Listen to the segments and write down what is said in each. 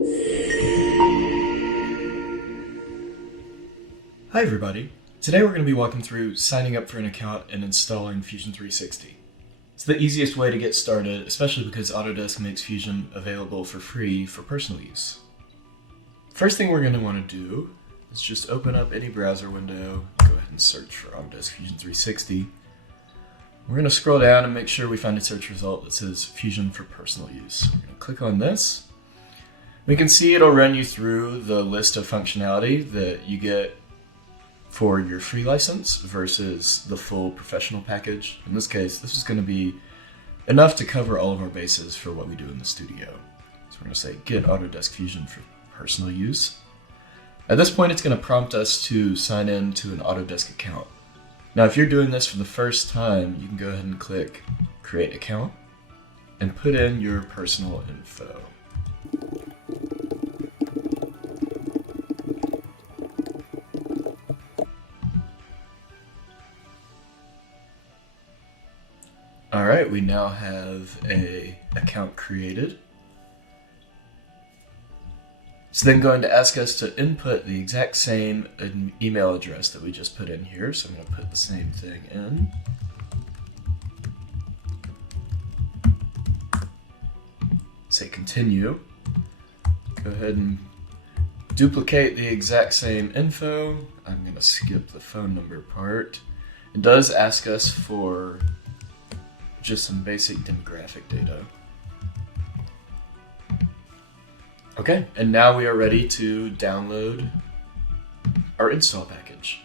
Hi everybody. Today we're going to be walking through signing up for an account and installing Fusion 360. It's the easiest way to get started, especially because Autodesk makes Fusion available for free for personal use. First thing we're going to want to do is just open up any browser window, go ahead and search for Autodesk Fusion 360. We're going to scroll down and make sure we find a search result that says Fusion for personal use. We're going to click on this. We can see it'll run you through the list of functionality that you get for your free license versus the full professional package. In this case, this is going to be enough to cover all of our bases for what we do in the studio. So we're going to say get Autodesk Fusion for personal use. At this point, it's going to prompt us to sign in to an Autodesk account. Now, if you're doing this for the first time, you can go ahead and click Create Account and put in your personal info. Alright, we now have an account created. It's then going to ask us to input the exact same email address that we just put in here. So I'm going to put the same thing in. Say continue. Go ahead and duplicate the exact same info. I'm going to skip the phone number part. It does ask us for just some basic demographic data. Okay, and now we are ready to download our install package.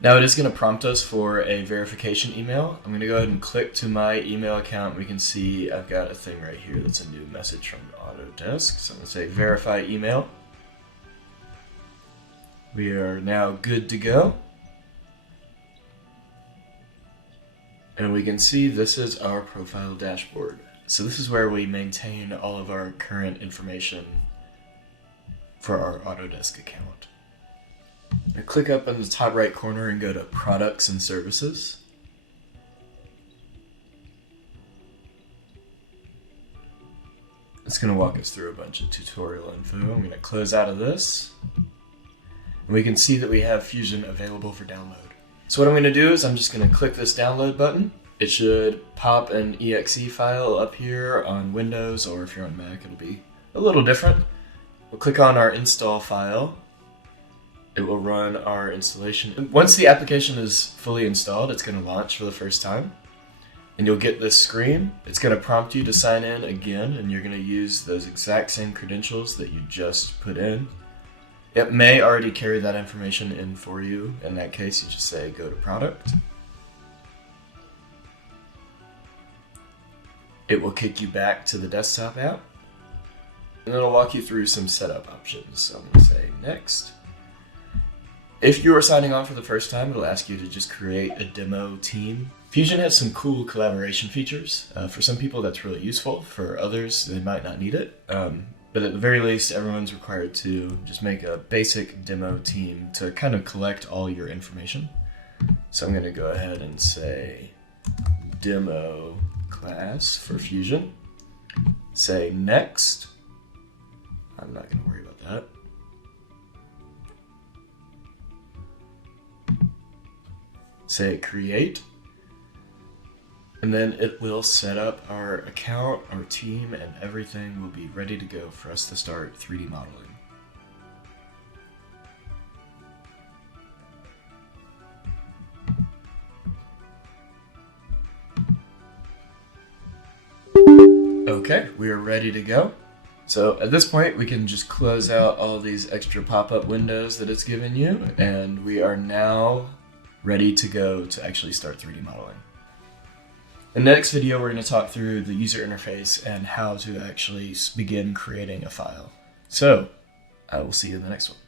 Now it is going to prompt us for a verification email. I'm going to go ahead and click to my email account. We can see I've got a thing right here that's a new message from Autodesk. So I'm going to say verify email. We are now good to go. And we can see this is our profile dashboard. So this is where we maintain all of our current information for our Autodesk account. I click up in the top right corner and go to Products and Services. It's going to walk us through a bunch of tutorial info. I'm going to close out of this. And we can see that we have Fusion available for download. So what I'm going to do is I'm just going to click this download button. It should pop an exe file up here on Windows, or if you're on Mac, it'll be a little different. We'll click on our install file. It will run our installation. Once the application is fully installed, it's going to launch for the first time. And you'll get this screen. It's going to prompt you to sign in again, and you're going to use those exact same credentials that you just put in. It may already carry that information in for you. In that case, you just say go to product. It will kick you back to the desktop app. And it'll walk you through some setup options. So I'm going to say next. If you are signing on for the first time, it'll ask you to just create a demo team. Fusion has some cool collaboration features. For some people, that's really useful. For others, they might not need it. But at the very least, everyone's required to just make a basic demo team to kind of collect all your information. So I'm going to go ahead and say demo class for Fusion. Say next. I'm not going to worry about that. Say create. And then it will set up our account, our team, and everything will be ready to go for us to start 3D modeling. Okay, we are ready to go. So at this point, we can just close out all these extra pop-up windows that it's given you, and we are now ready to go to actually start 3D modeling. In the next video, we're going to talk through the user interface and how to actually begin creating a file. So, I will see you in the next one.